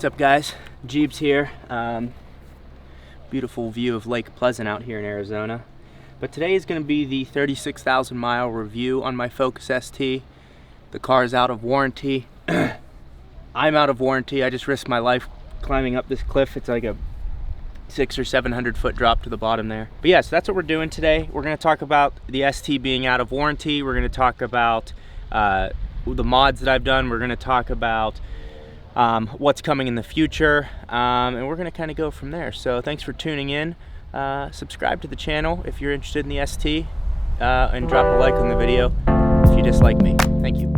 What's up, guys? Jeebs here. Beautiful view of Lake Pleasant out here in Arizona. But today is going to be the 36,000 mile review on my Focus ST. The car is out of warranty. I'm out of warranty. I just risked my life climbing up this cliff. It's like a 600 or 700 foot drop to the bottom there. But yeah, so that's what we're doing today. We're going to talk about the ST being out of warranty. We're going to talk about the mods that I've done. We're going to talk about what's coming in the future, and we're going to kind of go from there. So thanks for tuning in. Subscribe to the channel if you're interested in the ST, and drop a like on the video if you dislike me. Thank you.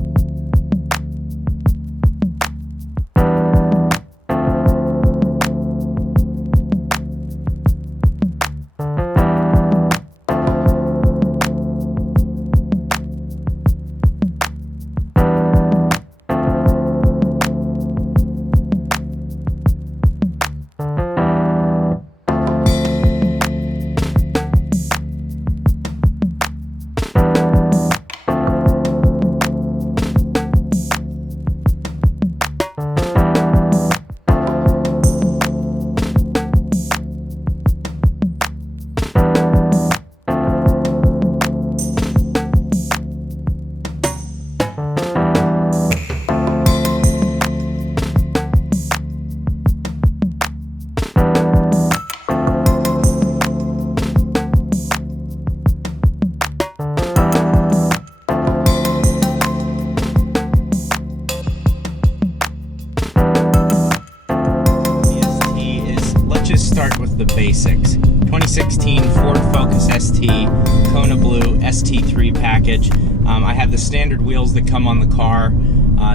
Start with the basics. 2016 Ford Focus ST, Kona Blue ST3 package. I have the standard wheels that come on the car.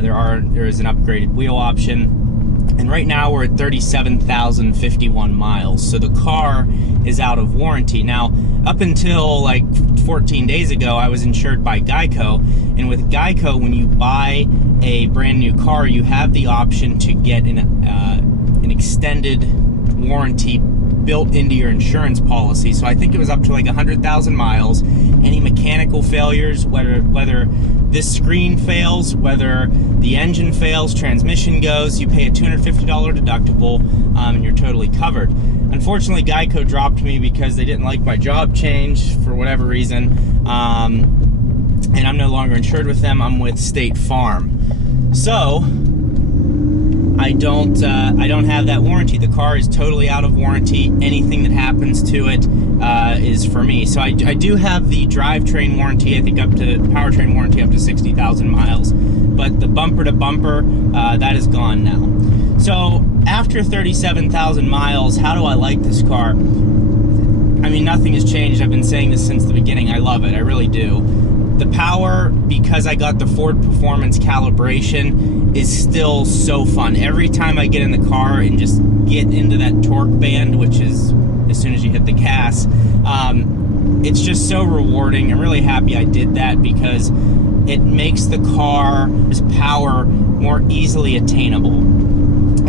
There is an upgraded wheel option, and right now we're at 37,051 miles. So the car is out of warranty. Now, up until like 14 days ago, I was insured by Geico, and with Geico, when you buy a brand new car, you have the option to get an extended warranty built into your insurance policy. So I think it was up to like 100,000 miles. Any mechanical failures, whether this screen fails, whether the engine fails, transmission goes, you pay a $250 deductible, and you're totally covered. Unfortunately, Geico dropped me because they didn't like my job change for whatever reason, and I'm no longer insured with them. I'm with State Farm. So I don't have that warranty. The car is totally out of warranty. Anything that happens to it is for me. So I do have the drivetrain warranty, I think powertrain warranty up to 60,000 miles. But the bumper to bumper, that is gone now. So after 37,000 miles, how do I like this car? I mean, nothing has changed. I've been saying this since the beginning. I love it, I really do. The power, because I got the Ford Performance calibration, is still so fun. Every time I get in the car and just get into that torque band, which is as soon as you hit the gas, it's just so rewarding. I'm really happy I did that because it makes the car's power more easily attainable.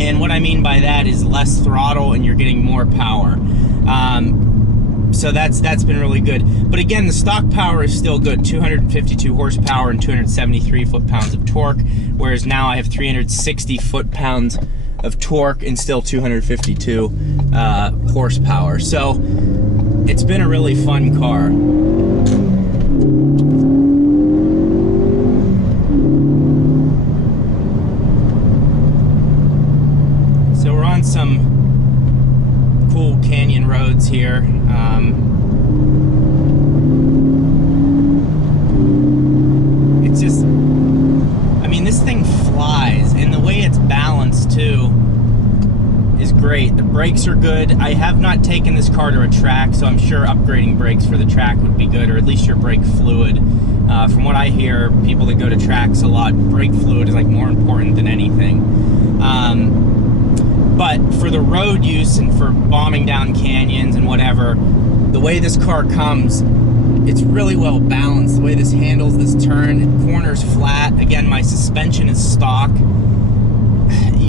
And what I mean by that is less throttle and you're getting more power. So that's been really good. But again, the stock power is still good, 252 horsepower and 273 foot-pounds of torque, whereas now I have 360 foot-pounds of torque and still 252 horsepower. So it's been a really fun car. So we're on some cool canyon roads here. It's just, I mean, this thing flies, and the way it's balanced too is great. The brakes are good. I have not taken this car to a track, so I'm sure upgrading brakes for the track would be good, or at least your brake fluid. From what I hear, people that go to tracks a lot, brake fluid is like more important than anything. But for the road use and for bombing down canyons and whatever, the way this car comes, it's really well balanced. The way this handles this turn, corners flat. Again, my suspension is stock.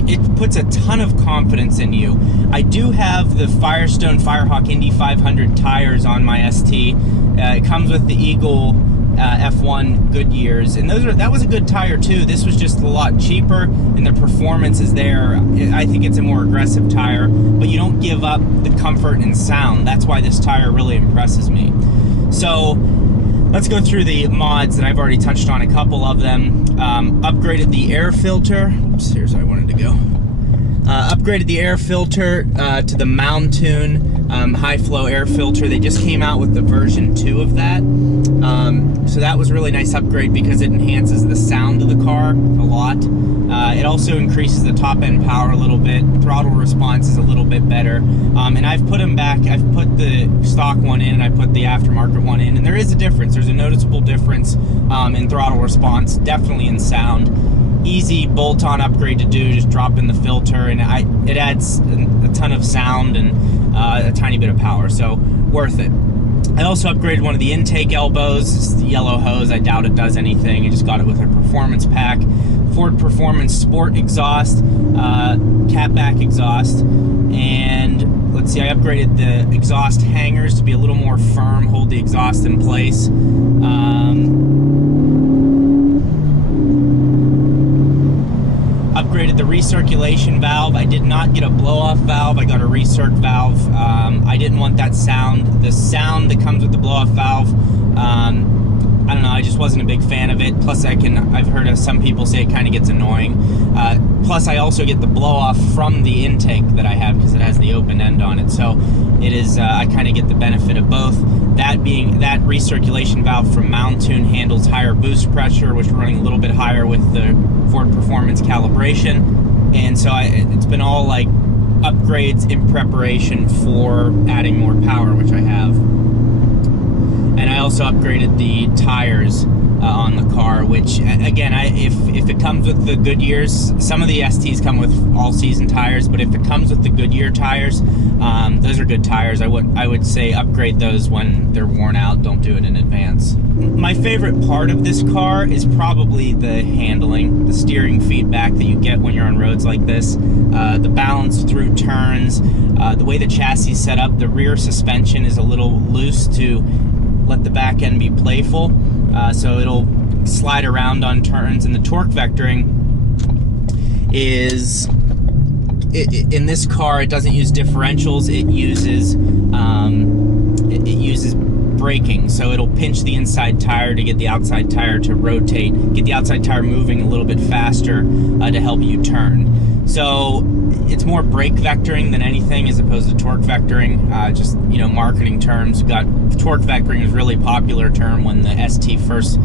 It puts a ton of confidence in you. I do have the Firestone Firehawk Indy 500 tires on my ST. It comes with the Eagle F1 Goodyears, and that was a good tire too. This was just a lot cheaper, and the performance is there. I think it's a more aggressive tire, but you don't give up the comfort and sound. That's why this tire really impresses me. So let's go through the mods that I've already touched on, a couple of them. Upgraded the air filter. Oops, here's where I wanted to go. Upgraded the air filter to the Mountoon high flow air filter. They just came out with the version 2 of that. So that was a really nice upgrade because it enhances the sound of the car a lot. It also increases the top end power a little bit. Throttle response is a little bit better. And I've put them back. I've put the stock one in and I put the aftermarket one in, and there is a difference. There's a noticeable difference in throttle response, definitely in sound. Easy bolt-on upgrade to do, just drop in the filter, and it adds a ton of sound and a tiny bit of power, so worth it. I also upgraded one of the intake elbows. It's the yellow hose. I doubt it does anything. I just got it with a performance pack. Ford Performance Sport exhaust, catback exhaust, and let's see, I upgraded the exhaust hangers to be a little more firm, hold the exhaust in place. Upgraded the recirculation valve. I did not get a blow-off valve. I got a recirc valve. I didn't want that sound. The sound that comes with the blow-off valve, I don't know, I just wasn't a big fan of it. Plus I've heard of some people say it kind of gets annoying. Plus I also get the blow-off from the intake that I have because it has the open end on it. So it is, I kind of get the benefit of both. That being, that recirculation valve from Mountoon handles higher boost pressure, which we're running a little bit higher with the Ford Performance calibration. And so it's been all like upgrades in preparation for adding more power, which I have. And I also upgraded the tires on the car, which again, if it comes with the Goodyears, some of the STs come with all-season tires, but if it comes with the Goodyear tires, those are good tires. I would say upgrade those when they're worn out. Don't do it in advance. My favorite part of this car is probably the handling, the steering feedback that you get when you're on roads like this, the balance through turns, the way the chassis is set up. The rear suspension is a little loose to let the back end be playful, so it'll slide around on turns, and the torque vectoring is, in this car, it doesn't use differentials, it uses braking, so it'll pinch the inside tire to get the outside tire to rotate, get the outside tire moving a little bit faster to help you turn. So it's more brake vectoring than anything as opposed to torque vectoring. Just, you know, marketing terms. Torque vectoring is a really popular term when the ST first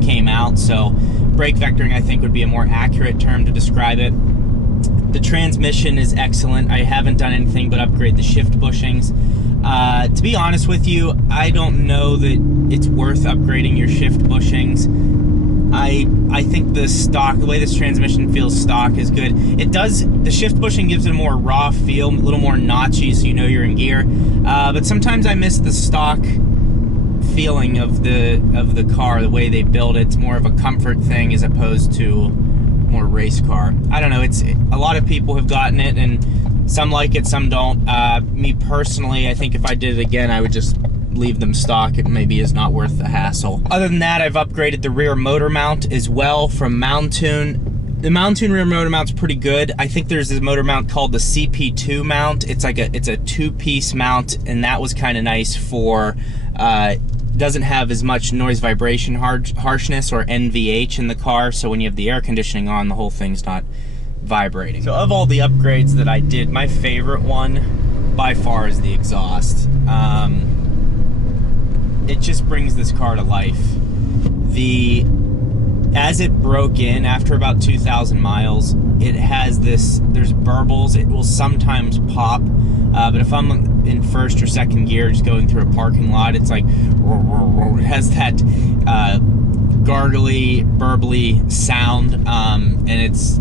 came out, so brake vectoring I think would be a more accurate term to describe it. The transmission is excellent. I haven't done anything but upgrade the shift bushings. To be honest with you, I don't know that it's worth upgrading your shift bushings. I think the way this transmission feels stock is good. It does, the shift bushing gives it a more raw feel, a little more notchy so you know you're in gear. But sometimes I miss the stock feeling of the car, the way they build it. It's more of a comfort thing as opposed to more race car. I don't know, a lot of people have gotten it and some like it, some don't. Me personally, I think if I did it again, I would just leave them stock. It maybe is not worth the hassle. Other than that, I've upgraded the rear motor mount as well from Mountoon. The Mountoon rear motor mount's pretty good. I think there's this motor mount called the CP2 mount. It's a two-piece mount, and that was kind of nice for, doesn't have as much noise vibration harshness or NVH in the car, so when you have the air conditioning on, the whole thing's not vibrating. So of all the upgrades that I did, my favorite one by far is the exhaust. It just brings this car to life. As it broke in after about 2,000 miles, it has there's burbles. It will sometimes pop, but if I'm in first or second gear just going through a parking lot, it's like, it has that gargly, burbly sound, and it's,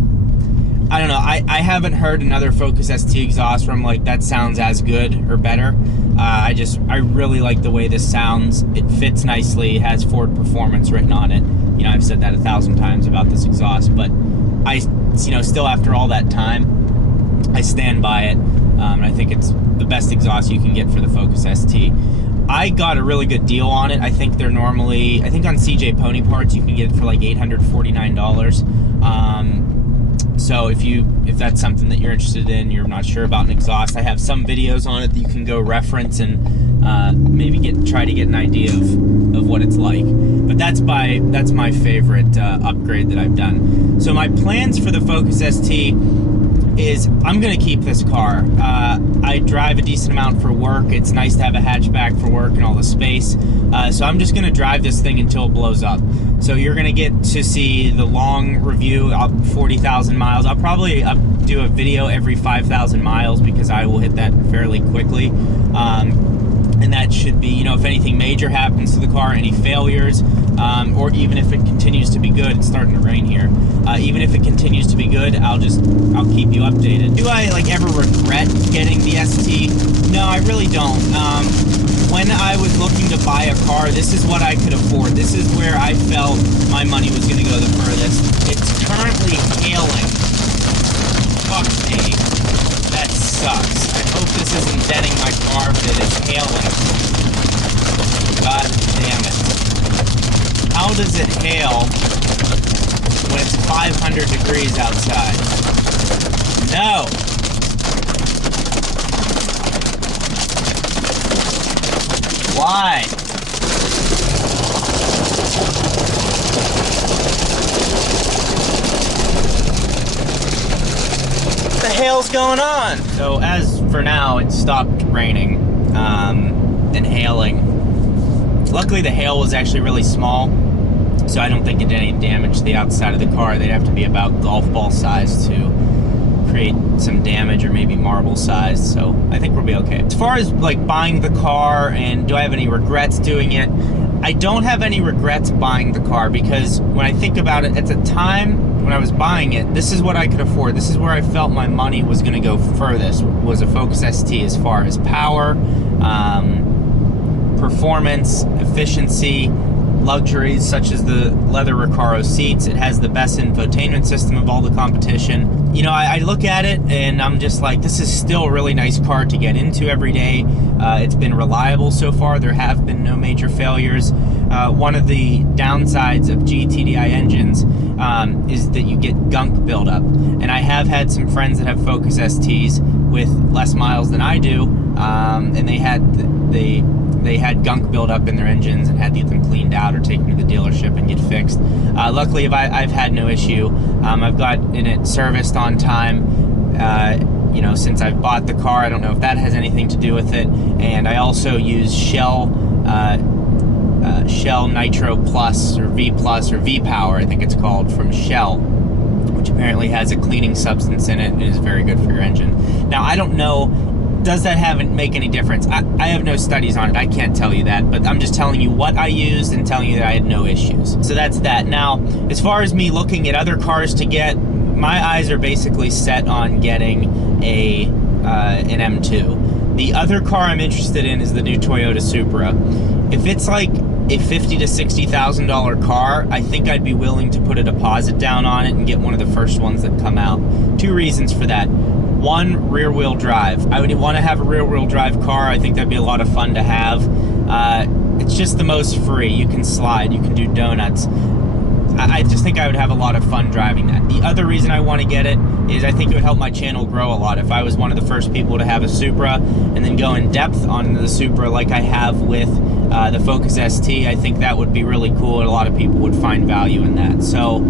I don't know, I haven't heard another Focus ST exhaust where I'm like, that sounds as good or better. I really like the way this sounds. It fits nicely, it has Ford Performance written on it. You know, I've said that 1,000 times about this exhaust, but still after all that time, I stand by it. And I think it's the best exhaust you can get for the Focus ST. I got a really good deal on it. I think they're normally, I think on CJ Pony Parts you can get it for like $849. So if that's something that you're interested in, you're not sure about an exhaust, I have some videos on it that you can go reference and maybe try to get an idea of what it's like. But that's my favorite upgrade that I've done. So my plans for the Focus ST is I'm going to keep this car. I drive a decent amount for work. It's nice to have a hatchback for work and all the space. So I'm just going to drive this thing until it blows up. So you're going to get to see the long review, 40,000 miles. I'll probably do a video every 5,000 miles because I will hit that fairly quickly. And that should be, you know, if anything major happens to the car, any failures, or even if it continues to be good. It's starting to rain here. Even if it continues to be good, I'll keep you updated. Do I like ever regret getting the ST? No, I really don't. When I was looking to buy a car, this is what I could afford. This is where I felt my money was going to go the furthest. It's currently hailing. Fuck me. That sucks. I hope this isn't denting my car, but it is hailing. God damn it. How does it hail when it's 500 degrees outside? No! Why? What the hell's going on? So as for now, it stopped raining and hailing. Luckily the hail was actually really small, so I don't think it did any damage to the outside of the car. They'd have to be about golf ball size to create some damage, or maybe marble size, so I think we'll be okay. As far as like buying the car and do I have any regrets doing it, I don't have any regrets buying the car, because when I think about it, at the time when I was buying it, this is what I could afford. This is where I felt my money was going to go furthest, was a Focus ST, as far as power, performance, efficiency, luxuries such as the leather Recaro seats. It has the best infotainment system of all the competition. You know, I look at it and I'm just like, this is still a really nice car to get into every day. It's been reliable so far. There have been no major failures. One of the downsides of GTDI engines is that you get gunk buildup. And I have had some friends that have Focus STs with less miles than I do, and they had gunk buildup in their engines and had to get them cleaned out or taken to the dealership and get fixed. Luckily, I've had no issue. I've gotten it serviced on time. You know, since I've bought the car, I don't know if that has anything to do with it. And I also use Shell Nitro Plus, or V Plus, or V Power, I think it's called, from Shell, which apparently has a cleaning substance in it and is very good for your engine. Now, I don't know, does that make any difference? I have no studies on it. I can't tell you that, but I'm just telling you what I used and telling you that I had no issues. So that's that. Now, as far as me looking at other cars to get, my eyes are basically set on getting an M2. The other car I'm interested in is the new Toyota Supra. If it's like a $50,000 to $60,000 car, I think I'd be willing to put a deposit down on it and get one of the first ones that come out. Two reasons for that. One, rear-wheel drive. I would want to have a rear-wheel drive car. I think that'd be a lot of fun to have. It's just the most free. You can slide, you can do donuts. I just think I would have a lot of fun driving that. The other reason I want to get it is I think it would help my channel grow a lot. If I was one of the first people to have a Supra and then go in depth on the Supra like I have with the Focus ST, I think that would be really cool, and a lot of people would find value in that. So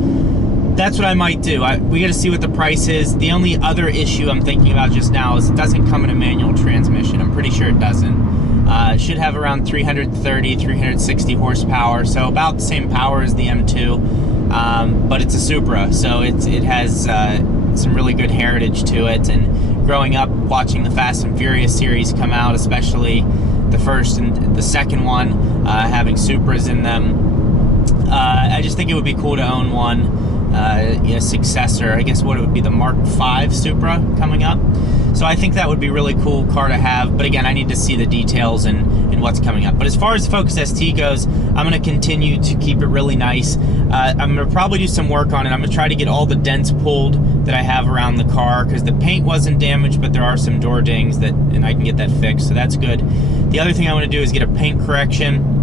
that's what I might do. We got to see what the price is. The only other issue I'm thinking about just now is it doesn't come in a manual transmission. I'm pretty sure it doesn't. It should have around 330, 360 horsepower, so about the same power as the M2, but it's a Supra, so it has some really good heritage to it. And growing up watching the Fast and Furious series come out, especially the first and the second one, having Supras in them, I just think it would be cool to own one. successor. I guess what it would be, the Mark V Supra coming up. So I think that would be a really cool car to have. But again, I need to see the details and what's coming up. But as far as Focus ST goes, I'm going to continue to keep it really nice. I'm going to probably do some work on it. I'm going to try to get all the dents pulled that I have around the car, because the paint wasn't damaged, but there are some door dings and I can get that fixed. So that's good. The other thing I want to do is get a paint correction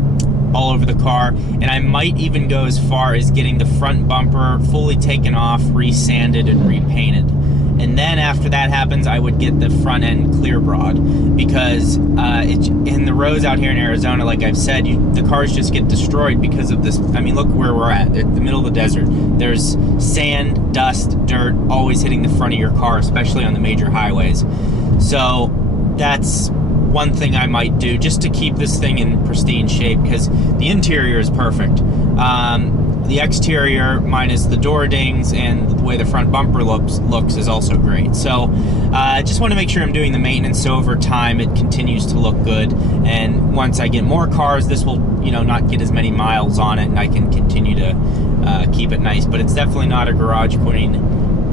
all over the car, and I might even go as far as getting the front bumper fully taken off, resanded, and repainted. And then after that happens, I would get the front end clear broad, because in the roads out here in Arizona, like I've said, the cars just get destroyed because of this. I mean, look where we're at the middle of the desert. There's sand, dust, dirt always hitting the front of your car, especially on the major highways. So that's one thing I might do just to keep this thing in pristine shape, because the interior is perfect. The exterior, minus the door dings and the way the front bumper looks is also great. So I just want to make sure I'm doing the maintenance, so over time it continues to look good. And once I get more cars, this will, not get as many miles on it, and I can continue to keep it nice. But it's definitely not a garage queen.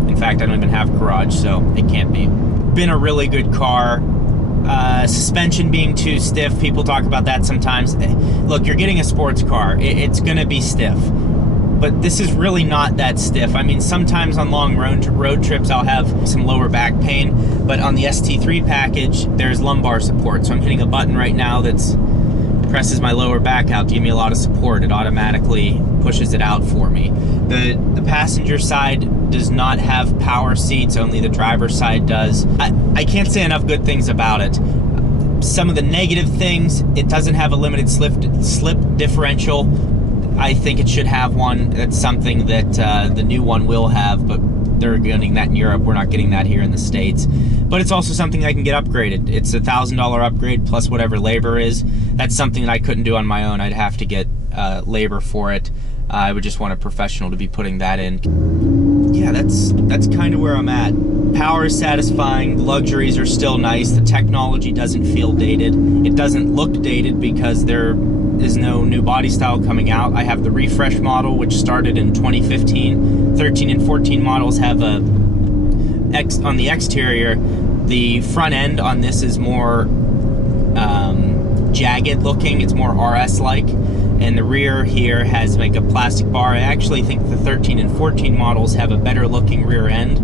In fact, I don't even have a garage, so it can't be. Been a really good car. Suspension being too stiff, people talk about that sometimes. Look, you're getting a sports car. It's going to be stiff. But this is really not that stiff. I mean, sometimes on long road trips, I'll have some lower back pain. But on the ST3 package, there's lumbar support. So I'm hitting a button right now that's presses my lower back out to give me a lot of support. It automatically pushes it out for me. The passenger side does not have power seats, only the driver's side does. I can't say enough good things about it. Some of the negative things, it doesn't have a limited slip differential. I think it should have one. That's something that the new one will have, but they're getting that in Europe. We're not getting that here in the States. But it's also something I can get upgraded. It's a $1,000 upgrade plus whatever labor is. That's something that I couldn't do on my own. I'd have to get labor for it. I would just want a professional to be putting that in. Yeah, that's kind of where I'm at. Power is satisfying. The luxuries are still nice. The technology doesn't feel dated. It doesn't look dated because there is no new body style coming out. I have the refresh model, which started in 2015. 13 and 14 models have on the exterior. The front end on this is more jagged looking. It's more RS-like. And the rear here has like a plastic bar. I actually think the 13 and 14 models have a better looking rear end.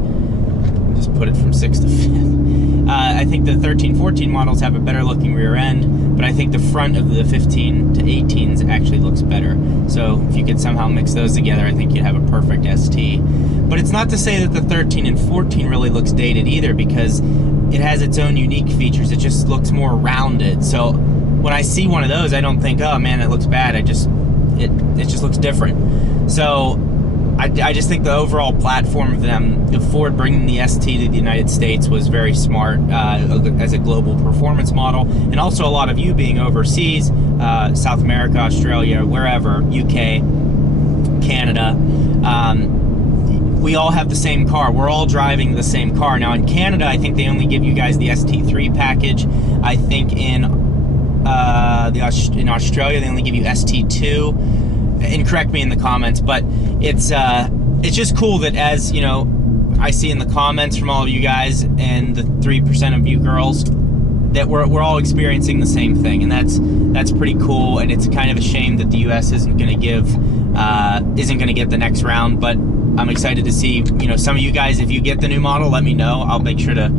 Just put it from 6 to 5. I think the 13, 14 models have a better looking rear end, but I think the front of the 15 to 18s actually looks better. So if you could somehow mix those together, I think you'd have a perfect ST. But it's not to say that the 13 and 14 really looks dated either, because it has its own unique features. It just looks more rounded. So when I see one of those, I don't think, oh man, it looks bad. It just looks different. So I just think the overall platform of them, the Ford bringing the ST to the United States was very smart as a global performance model. And also a lot of you being overseas, South America, Australia, wherever, UK, Canada, we all have the same car. We're all driving the same car. Now in Canada, I think they only give you guys the ST3 package. I think in Australia, they only give you ST2. And correct me in the comments, but it's just cool that, as you know, I see in the comments from all of you guys and the 3% of you girls, that we're all experiencing the same thing, and that's pretty cool. And it's kind of a shame that the U.S. isn't going to get the next round. But I'm excited to see, some of you guys, if you get the new model, let me know. I'll make sure to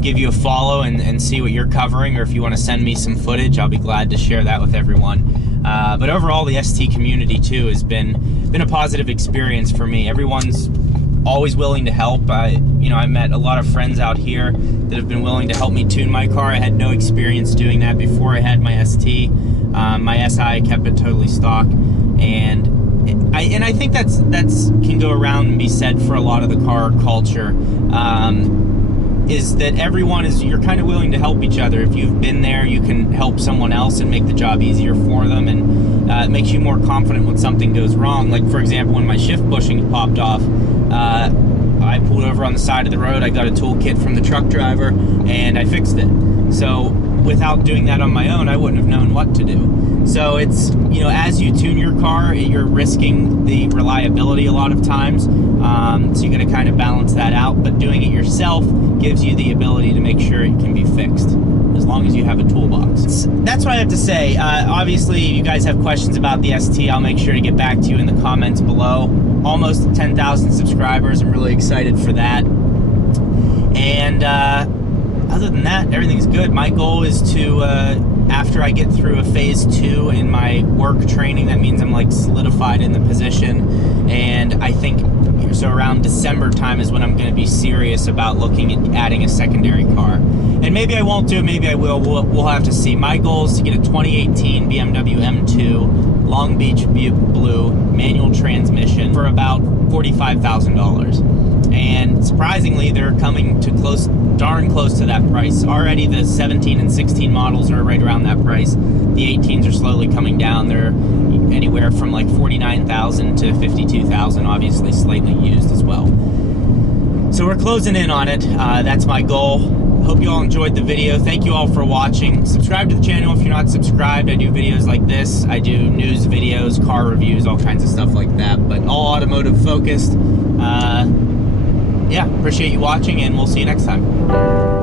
give you a follow and see what you're covering, or if you want to send me some footage, I'll be glad to share that with everyone. But overall, the ST community too has been a positive experience for me. Everyone's always willing to help. I met a lot of friends out here that have been willing to help me tune my car. I had no experience doing that before I had my ST. My SI, I kept it totally stock, and I think that's can go around and be said for a lot of the car culture. Is that you're kind of willing to help each other. If you've been there, you can help someone else and make the job easier for them, and it makes you more confident when something goes wrong. Like, for example, when my shift bushing popped off, I pulled over on the side of the road, I got a toolkit from the truck driver, and I fixed it. So without doing that on my own, I wouldn't have known what to do. So it's, you know, as you tune your car, you're risking the reliability a lot of times. So you got to kind of balance that out. But doing it yourself gives you the ability to make sure it can be fixed, as long as you have a toolbox. That's what I have to say. Obviously, you guys have questions about the ST. I'll make sure to get back to you in the comments below. Almost 10,000 subscribers. I'm really excited for that. And other than that, everything's good. My goal is to, after I get through a phase 2 in my work training, that means I'm like solidified in the position. And I think, so around December time is when I'm going to be serious about looking at adding a secondary car. And maybe I won't do it, maybe I will. We'll have to see. My goal is to get a 2018 BMW M2 Long Beach Blue manual transmission for about $45,000. And surprisingly, they're coming to darn close to that price. Already the 17 and 16 models are right around that price. The 18s are slowly coming down. They're anywhere from like $49,000 to $52,000, obviously slightly used as well. So we're closing in on it. That's my goal. Hope you all enjoyed the video. Thank you all for watching. Subscribe to the channel if you're not subscribed. I do videos like this. I do news videos, car reviews, all kinds of stuff like that, but all automotive focused. Yeah, appreciate you watching, and we'll see you next time.